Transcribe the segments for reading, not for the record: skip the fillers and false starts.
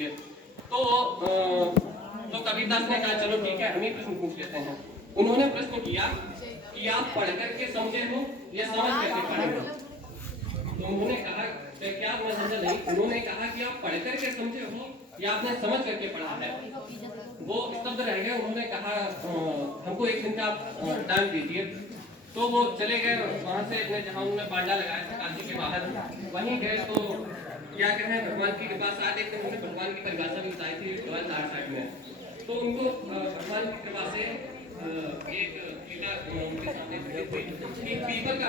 तो कबीरदास ने कहा चलो ठीक है हम ही प्रश्न पूछ लेते हैं। उन्होंने प्रश्न किया कि आप पढ़ करके समझे हो या समझ करके पढ़े हो। तो उन्होंने कहा क्या मैं समझा नहीं। उन्होंने कहा कि आप पढ़ करके समझे हो या आपने समझ करके पढ़ा है। वो स्तब्ध रह गए। उन्होंने कहा हमको एक दिन का टाइम दीजिए। तो वो चले गए वहां से जहाँ उन्होंने पांडा लगाया था काशी के बाहर, वहीं गए। तो क्या कहें भगवान की कृपा से एक दिन उन्होंने भगवान की परिभाषा भी बताई थी 2008 में। तो उनको भगवान की कृपा से एक टीका उनके सामने खड़ी थी कि पीपल का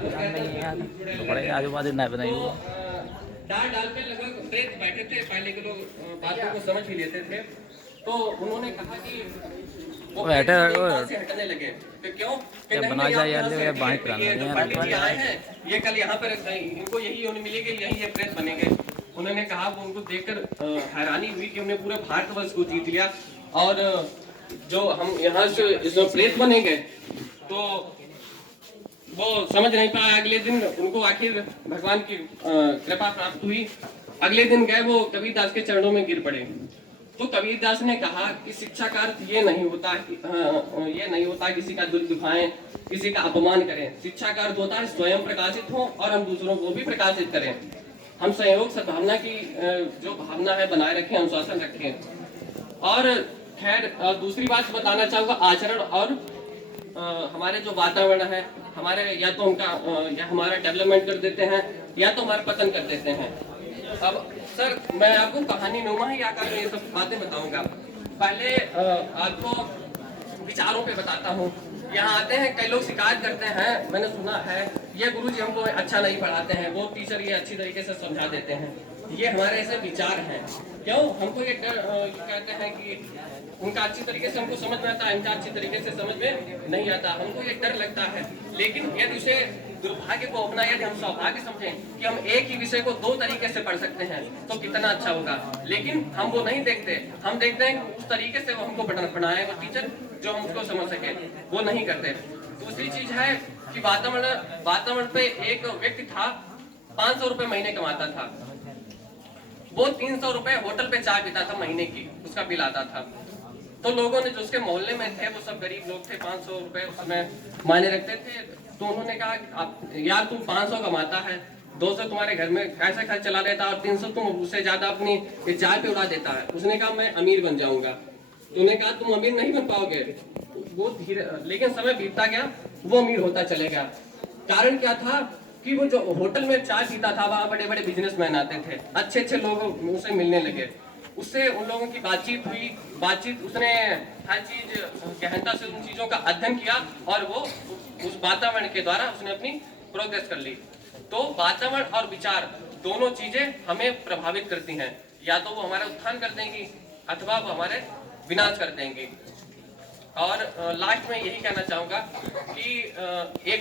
वृक्ष बड़े आजू बाजू ना बनाई वो डाल डाल पे लगभग प्रेत बैठे थे। पहले के लोग बातों को समझ भी लेते थे। तो उन्होंने कहा कि वो हटने लगे कि क्यों कि बना जाए यार ये बाहर पंडित जी आए हैं, ये कल यहाँ पर इनको यही योनि मिलेगी, यही ये प्रेत बनेंगे। उन्होंने कहा वो उनको देखकर हैरानी हुई कि उन्हें पूरे भारतवर्ष को जीत लिया और जो हम यहाँ से इसमें प्रेत बनेंगे। तो वो समझ नहीं पाया। अगले दिन उनको आखिर भगवान की कृपा प्राप्त हुई। अगले दिन गए वो कबीरदास के चरणों में गिर पड़े। तो कबीरदास ने कहा कि शिक्षा का अर्थ ये नहीं होता किसी का दुर्दुभाएं, किसी का अपमान करें। शिक्षा का अर्थ होता है स्वयं प्रकाशित हो और हम दूसरों को भी प्रकाशित करें। हम सहयोग सद्भावना की जो भावना है बनाए रखें, अनुशासन रखें। और खैर दूसरी बात बताना चाहूँगा, आचरण और हमारे जो वातावरण है हमारे या तो उनका या हमारा डेवलपमेंट कर देते हैं या तो हमारा पतन कर देते हैं। अब सर मैं आपको कहानी नुमा ही आकर ये सब बातें बताऊंगा। पहले आपको विचारों पे बताता हूँ। यहाँ आते हैं कई लोग शिकायत करते हैं, मैंने सुना है ये गुरुजी हमको अच्छा नहीं पढ़ाते हैं, वो टीचर ये अच्छी तरीके से समझा देते हैं। ये हमारे ऐसे विचार हैं। क्यों हमको ये कहते हैं कि उनका अच्छी तरीके से हमको समझ में आता है, इनका अच्छी तरीके से समझ में नहीं आता। हमको ये डर लगता है। लेकिन यदि उसे दुर्भाग्य को अपना यदि हम सौभाग्य समझें कि हम एक ही विषय को दो तरीके से पढ़ सकते हैं तो कितना अच्छा होगा। लेकिन हम वो नहीं देखते। हम देखते हैं कि उस तरीके से वो हमको पढ़ाए वो टीचर जो हम उसको समझ सके, वो नहीं करते। दूसरी चीज है कि वातावरण पे एक व्यक्ति था, 500 रुपए महीने कमाता था। वो 300 रुपए होटल पे चाय पीता था महीने की, उसका बिल आता था। तो लोगों ने जो उसके मोहल्ले में थे वो सब गरीब लोग थे, 500 रुपए उसमें मायने रखते थे। तो उन्होंने कहा यार तुम 500 कमाता है, 200 तुम्हारे घर में कैसे खर्च चला देता है और 300 तुम उससे ज्यादा अपनी चाय पे उड़ा देता है। उसने कहा मैं अमीर बन जाऊंगा। तो उन्होंने कहा तुम अमीर नहीं बन पाओगे। वो धीरे लेकिन समय बीतता गया, वो अमीर होता चले गया। कारण क्या था कि वो जो होटल में चाय पीता था वहाँ बड़े बड़े बिजनेसमैन आते थे, अच्छे अच्छे लोग उसे मिलने लगे। उससे उन लोगों की बातचीत हुई। उसने हर चीज गहनता से उन चीजों का अध्ययन किया और वो उस वातावरण के द्वारा उसने अपनी प्रोग्रेस कर ली। तो वातावरण और विचार दोनों चीजें हमें प्रभावित करती हैं। या तो वो हमारा उत्थान कर देंगी अथवा वो हमारे विनाश कर देंगी। और लास्ट में यही कहना चाहूंगा कि एक